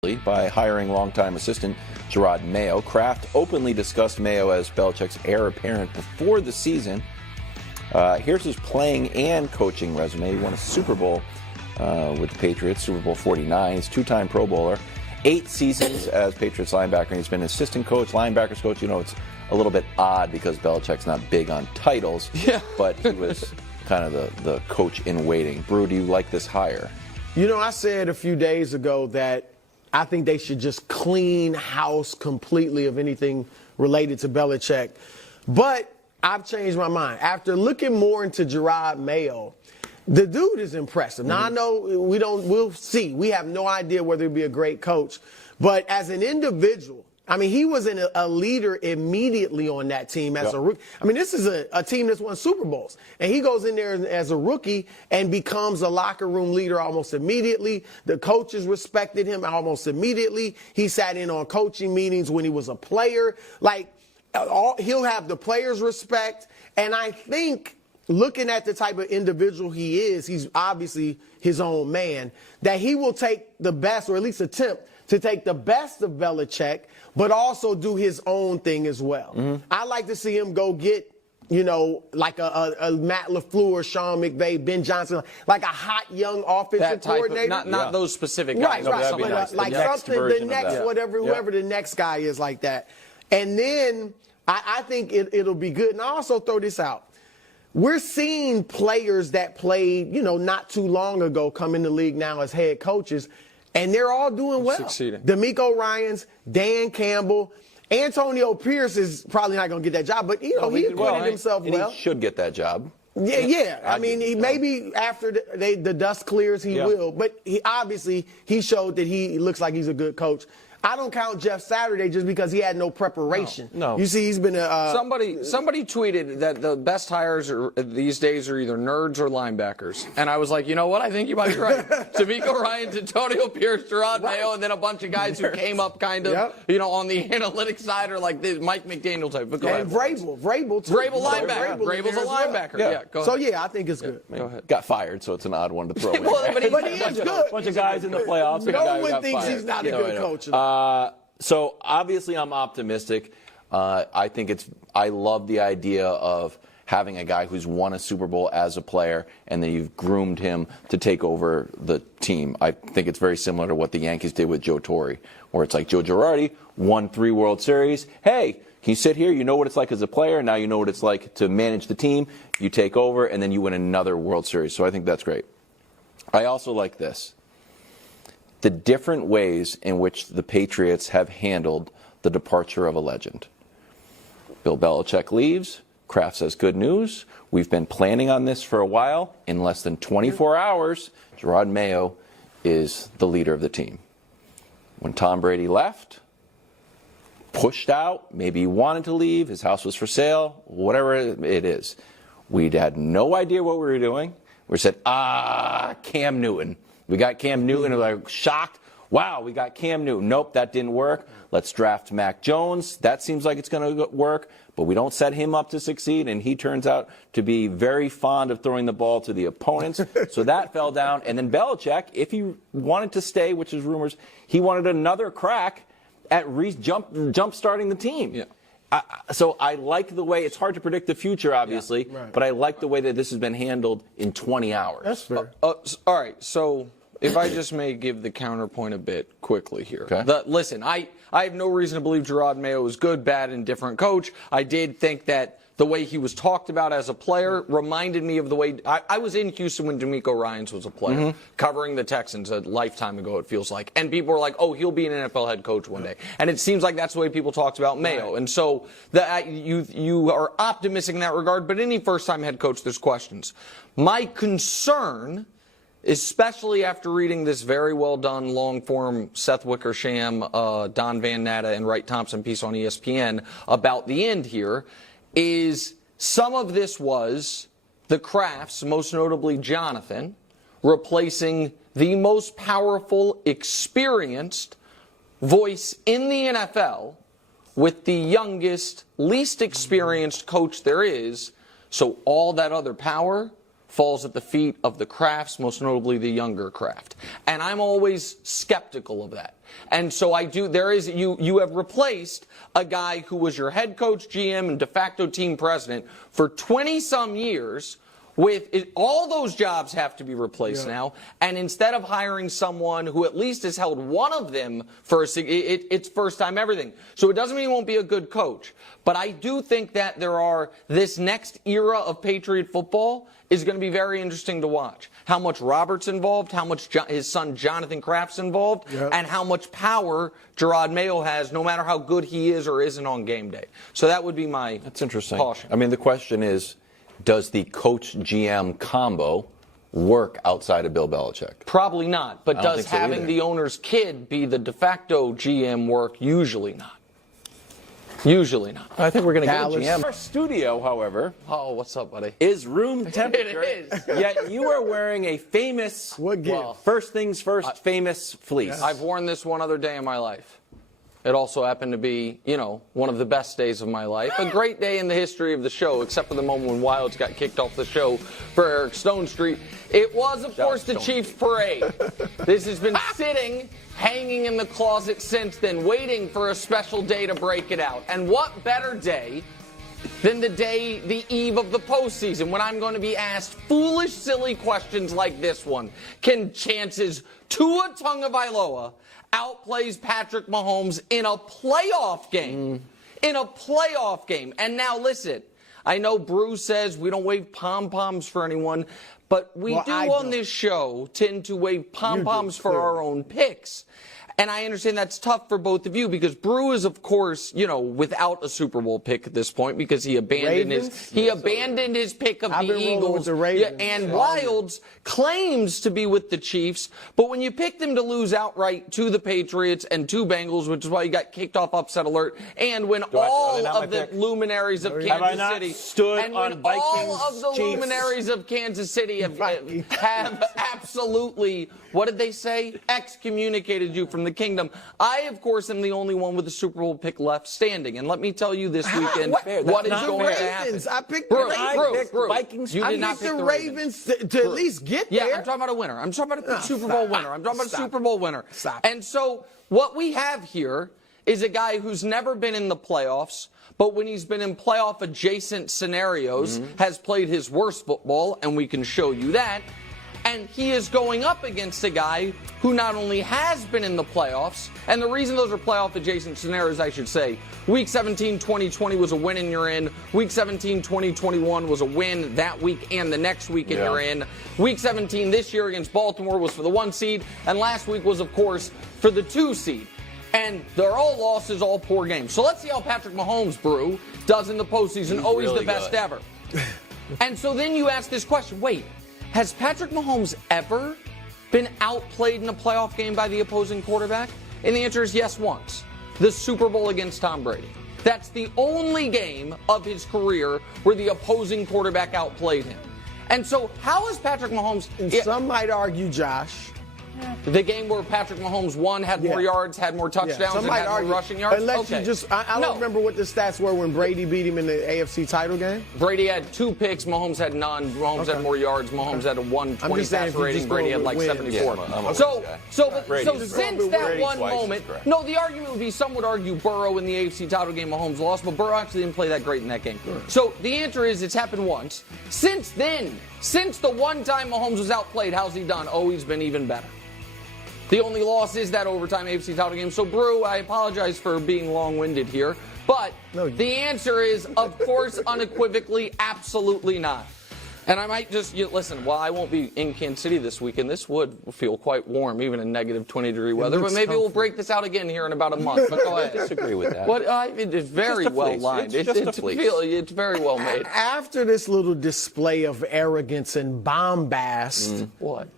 by hiring longtime assistant Jerod Mayo. Kraft openly discussed Mayo as Belichick's heir apparent before the season. Here's his playing and coaching resume. He won a Super Bowl with the Patriots, Super Bowl 49. He's two-time Pro Bowler, 8 seasons as Patriots linebacker. He's been assistant coach, linebackers coach. You know, it's a little bit odd because Belichick's not big on titles, but he was kind of the coach in waiting. Brew, do you like this hire? You know, I said a few days ago that I think they should just clean house completely of anything related to Belichick. But I've changed my mind. After looking more into Jerod Mayo, the dude is impressive. Now, I know we'll see. We have no idea whether he'll be a great coach. But as an individual, I mean, he was a leader immediately on that team as a rookie. I mean, this is a team that's won Super Bowls. And he goes in there as a rookie and becomes a locker room leader almost immediately. The coaches respected him almost immediately. He sat in on coaching meetings when he was a player. Like, he'll have the players' respect. And I think, looking at the type of individual he is, he's obviously his own man, that he will take the best, or at least attempt to take the best of Belichick, but also do his own thing as well. I like to see him go get, you know, like a Matt LaFleur, Sean McVay, Ben Johnson, like a hot young offensive coordinator. Not those specific guys. Right. Nice. Like something, the next, whoever the next guy is like that. And then I think it'll be good. And I also throw this out. We're seeing players that played, you know, not too long ago come in the league now as head coaches, and they're all doing well. Succeeding. D'Amico Ryans, Dan Campbell, Antonio Pierce is probably not going to get that job, but, you know, he acquitted himself well. He should get that job. Yeah. I mean, he maybe after the dust clears, he will. But he showed that he looks like he's a good coach. I don't count Jeff Saturday just because he had no preparation. No. You see, he's been somebody tweeted that the best hires these days are either nerds or linebackers, and I was like, you know what? I think you might be right. D'Amico Ryans, Antonio Pierce, Jerod Mayo, and then a bunch of guys who came up kind of, you know, on the analytics side, or like the Mike McDaniel type. But go ahead. Vrabel too. Vrabel linebacker. Vrabel's a linebacker. Yeah. Go ahead. So yeah, I think it's good. Go ahead. Got fired, so it's an odd one to throw in. But he is good. A bunch of guys in the playoffs. No one thinks he's not a good coach. So obviously I'm optimistic. I love the idea of having a guy who's won a Super Bowl as a player and then you've groomed him to take over the team. I think it's very similar to what the Yankees did with Joe Torre, where it's like Joe Girardi won 3 World Series. Hey, can you sit here? You know what it's like as a player. Now you know what it's like to manage the team. You take over and then you win another World Series. So I think that's great. I also like this. The different ways in which the Patriots have handled the departure of a legend. Bill Belichick leaves. Kraft says, good news. We've been planning on this for a while. In less than 24 hours, Jerod Mayo is the leader of the team. When Tom Brady left, pushed out, maybe he wanted to leave, his house was for sale, whatever it is. We had no idea what we were doing. We said, Cam Newton. We got Cam Newton, and we're like shocked. Wow, we got Cam Newton. Nope, that didn't work. Let's draft Mac Jones. That seems like it's going to work, but we don't set him up to succeed, and he turns out to be very fond of throwing the ball to the opponents. So that fell down. And then Belichick, if he wanted to stay, which is rumors, he wanted another crack at jump starting the team. Yeah. So I like the way, it's hard to predict the future, obviously, but I like the way that this has been handled in 20 hours. That's fair. All right, so if I just may give the counterpoint a bit quickly here. Okay. Listen, I have no reason to believe Jerod Mayo is good, bad, indifferent coach. I did think that the way he was talked about as a player reminded me of the way I was in Houston when D'Amico Ryans was a player, covering the Texans a lifetime ago, it feels like. And people were like, oh, he'll be an NFL head coach one day. And it seems like that's the way people talked about Mayo. And so you are optimistic in that regard, but any first-time head coach, there's questions. My concern, especially after reading this very well-done, long-form Seth Wickersham, Don Van Natta, and Wright Thompson piece on ESPN about the end here, is some of this was the Krafts, most notably Jonathan, replacing the most powerful, experienced voice in the NFL with the youngest, least experienced coach there is. So all that other power falls at the feet of the Krafts, most notably the younger Kraft. And I'm always skeptical of that. And so you have replaced a guy who was your head coach, GM, and de facto team president for 20-some years with all those jobs have to be replaced now. And instead of hiring someone who at least has held one of them for it's first time everything. So it doesn't mean he won't be a good coach. But I do think that this next era of Patriot football is going to be very interesting to watch. How much Robert's involved, how much his son Jonathan Kraft's involved, and how much power Jerod Mayo has, no matter how good he is or isn't on game day. So that would be my That's interesting. caution. I mean, the question is, does the coach-GM combo work outside of Bill Belichick? Probably not. But does think so having either. the owner's kid be the de facto GM work? Usually not. Usually not. I think we're going to get a Dallas. GM. Our studio, however, Oh, what's up, buddy? is room temperature. It is. Yet you are wearing a famous, What gift? first things first, famous fleece. I've worn this one other day in my life. It also happened to be, one of the best days of my life. A great day in the history of the show, except for the moment when Wilds got kicked off the show for Eric Stone Street. It was, of course, the Chiefs parade. This has been sitting, hanging in the closet since then, waiting for a special day to break it out. And what better day than the eve of the postseason, when I'm going to be asked foolish, silly questions like this one. Can chances Tua Tagovailoa outplays Patrick Mahomes in a playoff game? In a playoff game. And now listen, I know Bruce says we don't wave pom-poms for anyone, but we do on this show tend to wave pom-poms for our own picks. And I understand that's tough for both of you because Brew is, of course, without a Super Bowl pick at this point because he abandoned his pick of the Eagles. With the Ravens. And Wilds claims to be with the Chiefs, but when you pick them to lose outright to the Patriots and to Bengals, which is why you got kicked off upset alert, and when all of the luminaries of Kansas City stood on Vikings, luminaries of Kansas City have absolutely, what did they say? Excommunicated you from the kingdom. I, of course, am the only one with a Super Bowl pick left standing. And let me tell you this weekend what is going to happen. I picked the Vikings. You did I not picked pick the Ravens to at least get there. Yeah, I'm talking about a winner. I'm talking about a Super Bowl winner. I'm talking about a Super Bowl winner. Stop. And so what we have here is a guy who's never been in the playoffs, but when he's been in playoff adjacent scenarios, has played his worst football, and we can show you that. And he is going up against a guy who not only has been in the playoffs, and the reason those are playoff adjacent scenarios, I should say, Week 17, 2020 was a win and you're in. Week 17, 2021 was a win that week and the next week and you're in. Week 17 this year against Baltimore was for the 1 seed, and last week was, of course, for the 2 seed. And they're all losses, all poor games. So let's see how Patrick Mahomes, Brew, does in the postseason. He's always really the best ever. And so then you ask this question, wait, has Patrick Mahomes ever been outplayed in a playoff game by the opposing quarterback? And the answer is yes, once. The Super Bowl against Tom Brady. That's the only game of his career where the opposing quarterback outplayed him. And so how is Patrick Mahomes... Some might argue, Josh, the game where Patrick Mahomes won, had more yards, had more touchdowns, and had more rushing yards? Unless you just, I don't remember what the stats were when Brady beat him in the AFC title game. Brady had 2 picks, Mahomes had none. Mahomes had more yards. Mahomes had a 120 passer rating. Brady had like 74. So since that one moment, no, the argument would be some would argue Burrow in the AFC title game, Mahomes lost, but Burrow actually didn't play that great in that game. So the answer is it's happened once. Since then, since the one time Mahomes was outplayed, how's he done? Oh, he's been even better. The only loss is that overtime AFC title game. So, Brew, I apologize for being long-winded here. But the answer is, of course, unequivocally, absolutely not. And I might just, listen, while I won't be in Kansas City this weekend, this would feel quite warm, even in negative 20-degree weather. But maybe we'll break this out again here in about a month. But go ahead. I disagree with that. It's very well lined. It's very well made. After this little display of arrogance and bombast, What?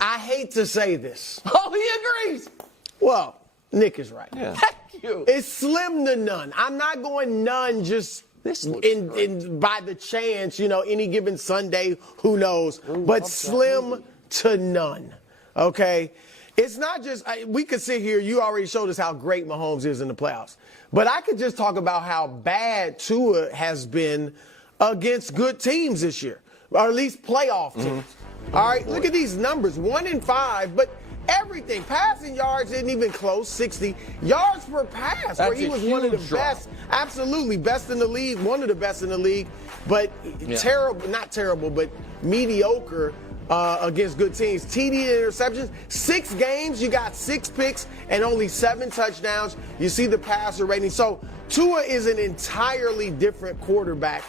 I hate to say this. Oh, he agrees. Well, Nick is right. Yeah. Thank you. It's slim to none. I'm not going none just by the chance, any given Sunday, who knows, but slim to none, okay? It's not just, we could sit here, you already showed us how great Mahomes is in the playoffs, but I could just talk about how bad Tua has been against good teams this year. or at least playoff teams. All right, look at these numbers, 1-5, but everything, passing yards isn't even close, 60 yards per pass, where he was one of the best, absolutely best in the league, one of the best in the league, but terrible, not terrible, but mediocre against good teams. TD interceptions, 6 games, you got 6 picks and only 7 touchdowns. You see the passer rating. So Tua is an entirely different quarterback